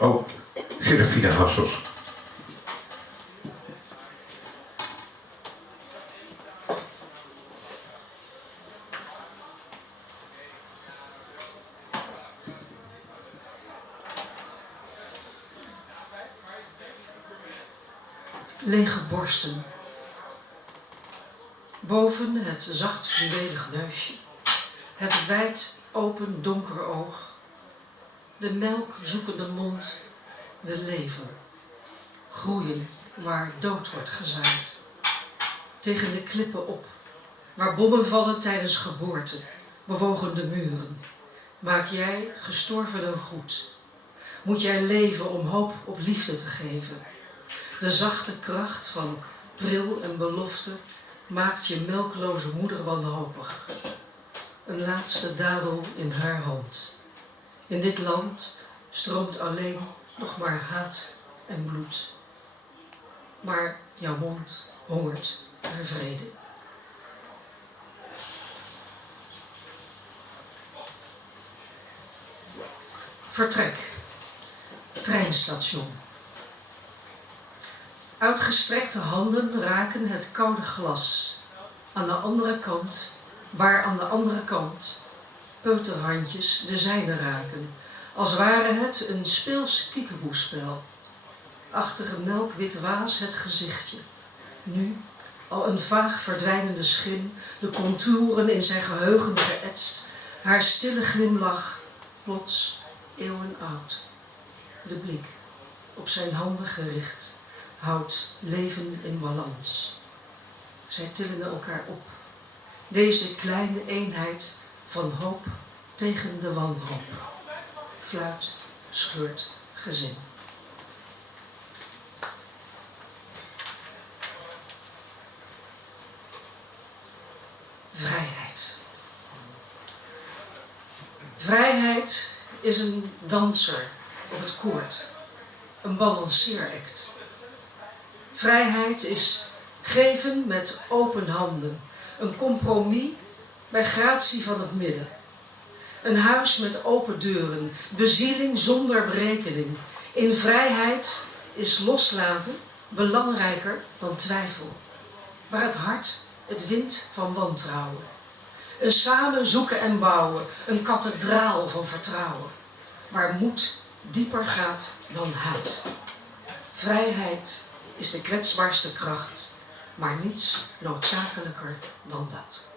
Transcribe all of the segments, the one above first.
Oh, Serafina Hasselt. Lege borsten. Boven het zacht fluwelig neusje. Het wijd open donker oog. De melkzoekende mond wil leven. Groeien waar dood wordt gezaaid. Tegen de klippen op. Waar bommen vallen tijdens geboorte. Bewogen de muren. Maak jij gestorvenen goed. Moet jij leven om hoop op liefde te geven. De zachte kracht van pril en belofte maakt je melkloze moeder wanhopig. Een laatste dadel in haar hand. In dit land stroomt alleen nog maar haat en bloed. Maar jouw mond hongert naar vrede. Vertrek. Treinstation. Uitgestrekte handen raken het koude glas. Aan de andere kant peuterhandjes de zijne raken, als ware het een speels kiekeboespel. Achter een melkwit waas het gezichtje. Nu al een vaag verdwijnende schim, de contouren in zijn geheugen geëtst, haar stille glimlach, plots eeuwen oud. De blik, op zijn handen gericht, houdt leven in balans. Zij tillen elkaar op. Deze kleine eenheid van hoop tegen de wanhoop. Fluit, scheurt, gezin. Vrijheid. Vrijheid is een danser op het koord. Een balanceeract. Vrijheid is geven met open handen. Een compromis bij gratie van het midden. Een huis met open deuren. Bezieling zonder berekening. In vrijheid is loslaten belangrijker dan twijfel. Waar het hart het wint van wantrouwen. Een samen zoeken en bouwen. Een kathedraal van vertrouwen. Waar moed dieper gaat dan haat. Vrijheid is de kwetsbaarste kracht, maar niets noodzakelijker dan dat.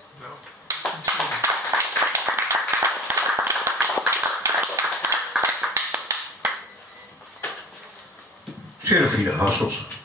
Serafina Hasselt.